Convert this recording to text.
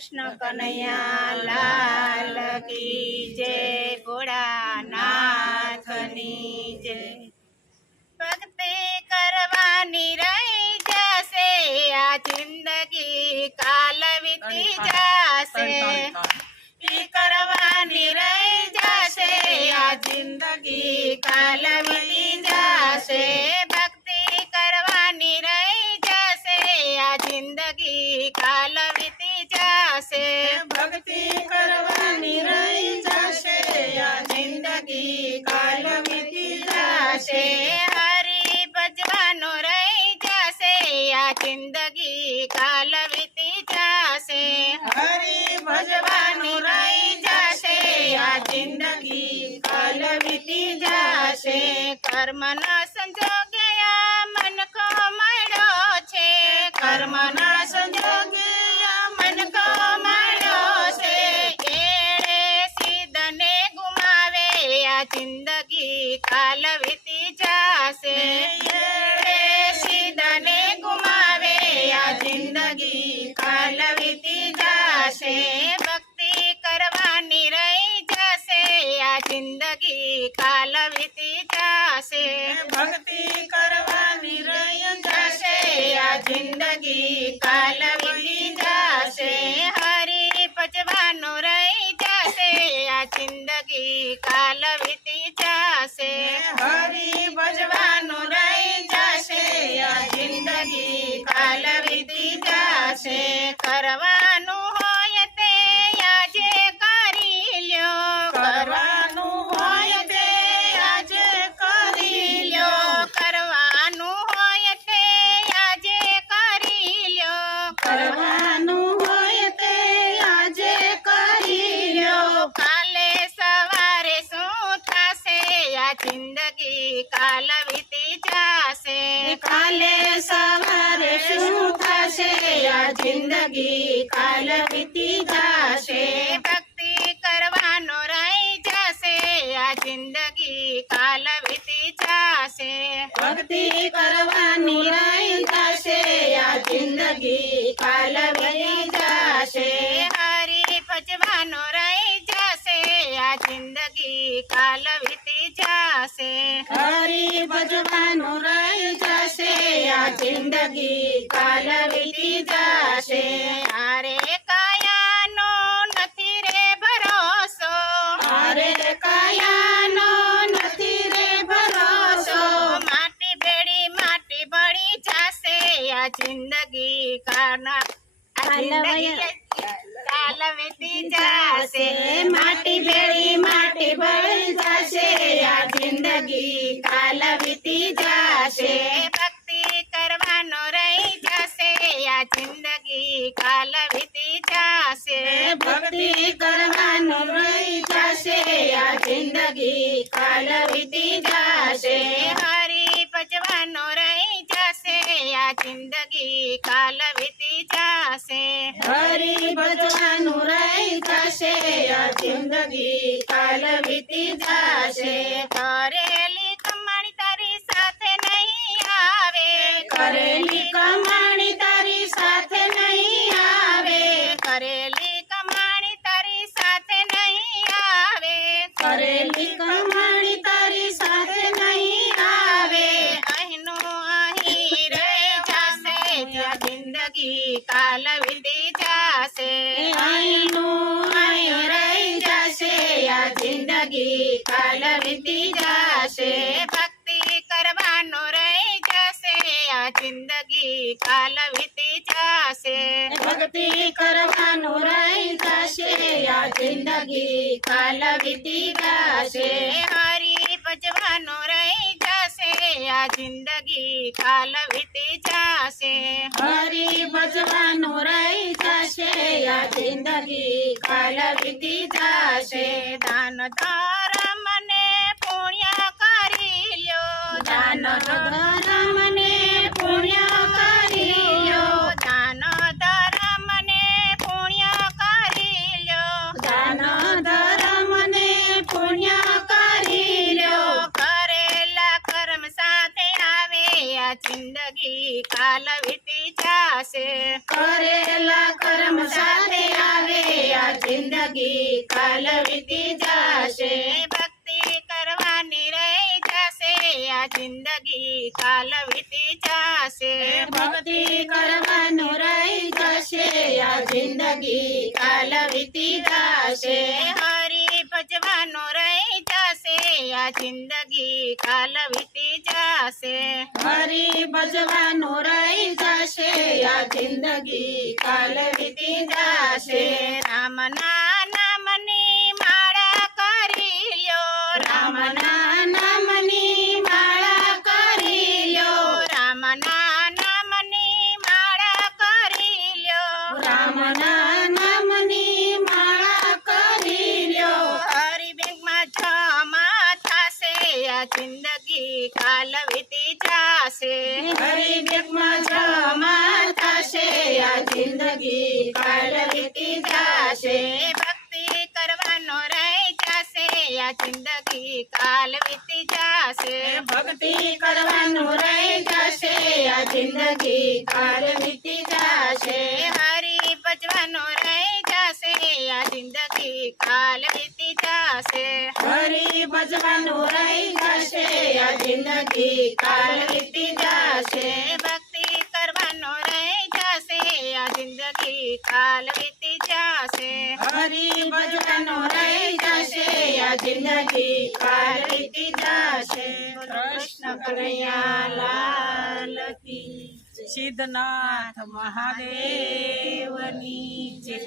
कृष्ण कन्हैया लाल की जय, भोळानाथनी जय। भक्ति करवानी रही जासे, आ जिंदगी काल वीती जासे। करवानी रही जासे, आ जिंदगी काल वीती जासे। भक्ति करवानी रही जासे, आ जिंदगी काल वीती जासे। भक्ति करवानी रही जासे, आ जिंदगी काल वीती जासे। हरि भजवानो रही जासे, आ जिंदगी काल वीती जासे। हरि भजवानो रही जासे, आ जिंदगी काल वीती जासे। कर्म न संजोगे आ मन को मळ्यो छे, कर्म न संजोगे आ मन को मळ्यो छे। एळे सीधने गुमावे, आ जिंदगी काल वीती जासे। एळे सीधने गुमावे, आ जिंदगी काल वीती जासे। भक्ति करवानी रही जासे, आ जिंदगी काल वीती जासे। भक्ति करवानी रही जासे, आ जिंदगी काल वीती जासे। हरि भजवानो रही जासे, आ जिंदगी काल वीती जासे। हरि भजवानो रही जासे, आ जिंदगी काल वीती जासे। करवानुं होय ते आजे करी ल्यो, करवानुं होय ते आजे करी ल्यो। करवानुं होय ते आजे करी ल्यो, करवानुं होय ते आजे करी ल्यो। काले सवारे शुं थशे, आ जिंदगी काल वीती जासे। काले सवारे शुं थशे, आ जिंदगी काल वीती जासे। भक्ति करवानो रही जासे, आ जिंदगी काल वीती जासे। भक्ति करवानी रही जासे, आ जिंदगी काल वीती जासे। हरि भजवानो रही जासे, आ जिंदगी काल वीती जासे। हरि भजवानो रही जासे, आ जिंदगी काल वीती जासे। अरे कायानो नथी रे भरोસો, अरे कायानो नथी रे भरोસો। माटी भेड़ी माटी भળી जासे, आ जिंदगी काल वीती जासे। माटी भेड़ी माटी भળી जासे, आ जिंदगी काल वीती जासे। भक्ति करवानो रही जासे, आ जिंदगी काल वीती जासे। भक्ति करवानो रही जासे, आ जिंदगी काल वीती जासे। हरि भजवानो रही जासे, आ जिंदगी काल वीती जासे। हरि भजवानो रही जासे, आ जिंदगी काल वीती जासे। करेली कमाणी तारी साथे नहीं आवे, करेली कमाणी तारी साथे नहीं आवे। करेली कमाणी तारी साथे नहीं आवे, करेली कमाणी तारी साथे नहीं आवे। अहीनो अही रही जासे, आ जिंदगी काल वीती जासे। अहीनो अही रही जासे, आ जिंदगी काल वीती जासे। भक्ति करवानो रही जासे, आ जिंदगी काल वीती जासे। भक्ति करवानो रही जासे, आ जिंदगी काल वीती जासे। हरि भजवानो रही जासे, आ जिंदगी काल वीती जासे। हरि भजवानो रही जासे, आ जिंदगी काल वीती जासे। दान धर्म ने पुण्य करी ल्यो, दान धर्म ने पुण्य करी ल्यो। दान धर्म ने पुण्य करी ल्यो, दान धर्म ने पुण्य करी ल्यो। करेला कर्म साथे आवे, आ जिंदगी काल वीती जासे। करेला कर्म साथे आवे, જિંદગી કાલ વીતી જશે ભક્તિ કરવાની રહી જશે આ જિંદગી કાલ વીતી જશે ભક્તિ કરવાનું રહી જશે આ જિંદગી કાલ વીતી જશે હરી ભજવાનું રહી જશે આ જિંદગી કાલ વીતી જશે હરી ભજવાનું રહી જશે આ જિંદગી કાલ વીતી જશે રામના નામની માળા કરી લ્યો રામના નામની માળા કરી લ્યો રામના નામની માળા કરી લ્યો રામના નામની માળા કરી લ્યો હરી બેંકમાં જમા થશે આ જિંદગી કાલ વીતી જશે હરી બેંકમાં જમા થશે આ જિંદગી કાલ વીતી જશે ભક્તિ કરવાનો રહી જશે આ જિંદગી કાલ વીતી જશે ભક્તિ કરવાનું રહી જશે આ જિંદગી કાલ વીતી જશે હરી ભજવાનું રહી જશે આ જિંદગી કાલ વીતી જશે હરી ભજવાનું રહી જશે આ જિંદગી કાલ વીતી જશે ભક્તિ કરવાનું રહી જશે આ જિંદગી કાલ વીતી જશે હરી ભજવાનું રહી જશે આ જિંદગી કાલ વીતી જશે કૃષ્ણ કનૈયા લાલ કી સિદ્ધનાથ મહાદેવની જય.